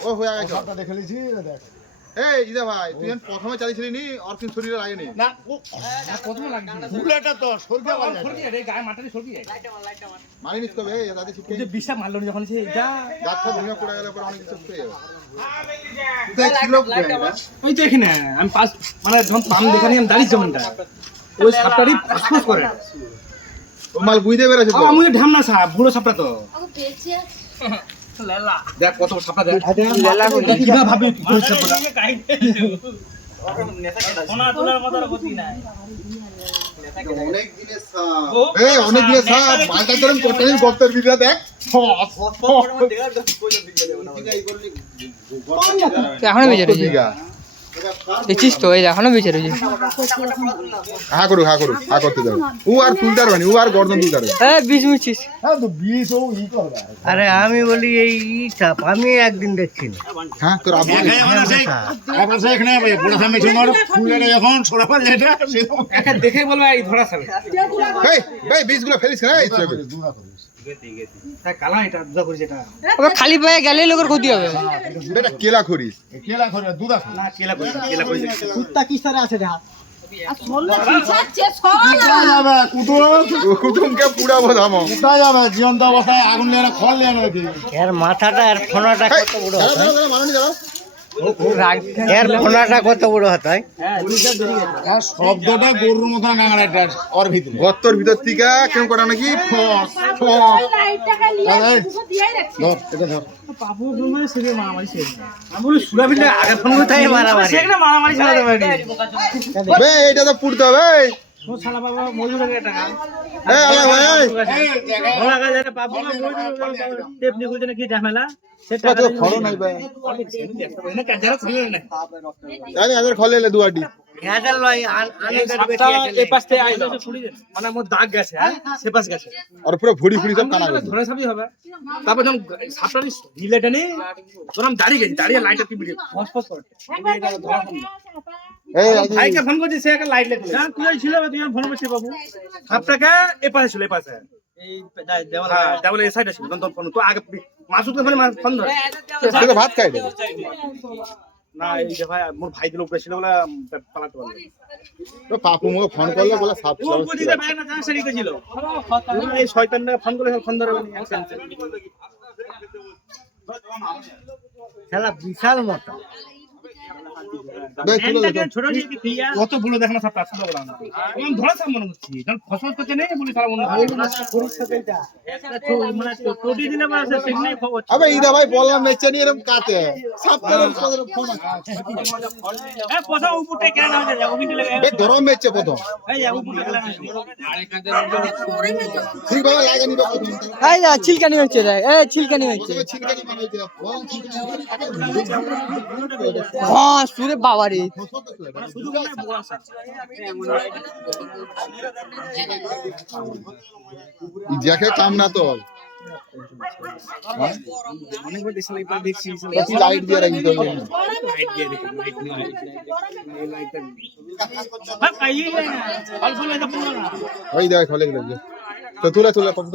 ও হয়ে গেছে সবটা দেখে লিছি দেখ এই ইদা ভাই তুই প্রথমে চালিয়েছিলি নি অর্কিন শরীরে লাগেনি না ও প্রথমে লাগছে বুলেটটা তো সরকে আবার সরকি রে গায়ে মাথাতে সরকি যায় মারি নিস কবে দাদি ঠিক যে বিষটা মারলো যখন সে এটা ডাক্তার ভেঙে পড়ে গেলে পরে অনেক কিছু পেয়ে যাবে তুই কিলো ওই দেখি না আমি পাস মানে যখন পাম দেখানি আমি দাঁড়িয়ে যেমনটা ওই সাপটারই পাস করে ও মাল বুঝতে পেরেছে তো আমি ঢামনা সাপ বুড়ো সাপটা তো লেলা দেখ কত সাপটা দেখ লেলা কিভাবে ভাবি বুড়ো সাপটা ওনা তোলার মতো গতি নাই অনেক দিনের সাপ এই অনেক দিনের সাপ মালটা ধরেন কোটালির গর্তের ভিতরে দেখ এখনো বেঁচে রয়েছে দেখছিস তো এই এখনো বেঁচে রয়েছে হা করতে যাবে ও আর তুলতে পারবে ও আর গর্দন তুলতে পারবে হ্যাঁ বিষ মিছিস হ্যাঁ তো বিষ ও ই করবে আরে আমি বলি এই সাপ আমি একদিন দেখছি না হ্যাঁ তোর আব্বু আবার সে এখানে বুড়া সামনে ছিল মারো ফুলে যখন ছড়া পড়ে যেটা একা দেখে বলবে এই ধরা সাবে এই ভাই বীজগুলো ফেলিস না এই চলে দুরা করিস তা কালা এটা দুধা করে যেটা ওটা খালি পায়ে গেলে লোকের ক্ষতি হবে এটা কেলা খরিস কেলা করে দুধা করে না কেলা করে কুত্তা কি সারে আছে দেখা যাবে কুটুমকে পুড়াবো ধামো কোথায় যাবে জীবন্ত অবস্থায় আগুন নিয়ে খল নিয়ে নাকি এর মাথাটা এর ফোনাটা কত বড় হয় মাননি দাঁড়াও এর ফোনাটা কত বড় হয় আর শব্দটা গরুর মতো নাঙাড়া এটা ওর ভিতরে গর্তর ভিতর থেকে কেমন করা নাকি ফস ফস ধর এটা ধর পাপু মানে সেরে মারামারি সেরে আমি বলি সুরা বিলে আগে ফোন করে কোথায় মারামারি? সেটা মারামারি চালাতে পারি বে এটা তো পুড়তে হবে ও শালা বাবা মজুর লাগে টাকা এই আলে ভাই ভোলা গাজা পাপু মজুর টেপ নিয়ে কইতে কি ঝামেলা সেটা তো খড় নাই ভাই না কাজারা ছিল না জানি আদের খলে লে দুয়াটি হ্যাঁ লয় আনেদার বেশি আছে এই পাশে আইলো মানে মোর দাগ গেছে হ্যাঁ সে পাশ গেছে আর পুরো ভুড়ি ফুড়ি সব কানা গেছে ধরে সবই হবে তারপর যখন সাপটারি ঢিলেটা নি তখন দাঁড়িয়ে গেছি দাঁড়িয়ে লাইটটা টিপি ফস ফস করে এই ভাইকে ফোন করছি সে একটা লাইট লেগে হ্যাঁ তুই ছিল তুই ফোন করছিস বাবু সাপটাকে এ পাশে ছিল এ পাশে এই দেওয়াল হ্যাঁ দেওয়াল এই সাইডে ছিল তখন ফোন তো আগে মাসুদকে ফোন ধরে সেটা ভাত খাই দে না এই যে ভাই মোর ভাই দিল উপরে ছিল বলে পালাতে পারলো তো পাপু মুকে ফোন করলে বলে সাপ তোর বুঝিতে ভাই না জানা সেরিতে ছিল এই শয়তানটা ফোন করে ফোন ধরে বলি শালা বিশাল মোটা দেখ তুলে দে ছোট নিয়ে কি দিয়া কত বড় দেখো না সাপটা আসলে বলা না আমি ধরা সাপ মনে করছি যখন ফসল করতে নেই বলি সারা মনে হয় মানে টোটি দিলে বলে সে সিগনাল খবর আবে ইদা ভাই বললাম নেচে নিয়ে এরকম কাটে সাপ করে ফোন এ পয়সা উপরটা কেন না যায় ওখানে লাগে বে গরম মেচে প্রথম এই যা উপরটা কেন না ঠিক ভাবে লাগেনি বে এই যা ছিলকানি হচ্ছে দেখ এই ছিলকানি হচ্ছে প্রথমে ছিনকানি মারাইতে ফোন ছিনকানি হ্যাঁ সুরে বাবা রে শুধু মানে বড় সাপ জ্যাকে কাম না তো অনেকবার দেশে লাইট দেখছি কত লাইট দিয়ে রাখি তো লাইট দিয়ে দেখি লাইটটা হ্যাঁ পাইয়ে না অল্প লাইট পুরো না ওই দেখ খলে গেল তো তুলে কত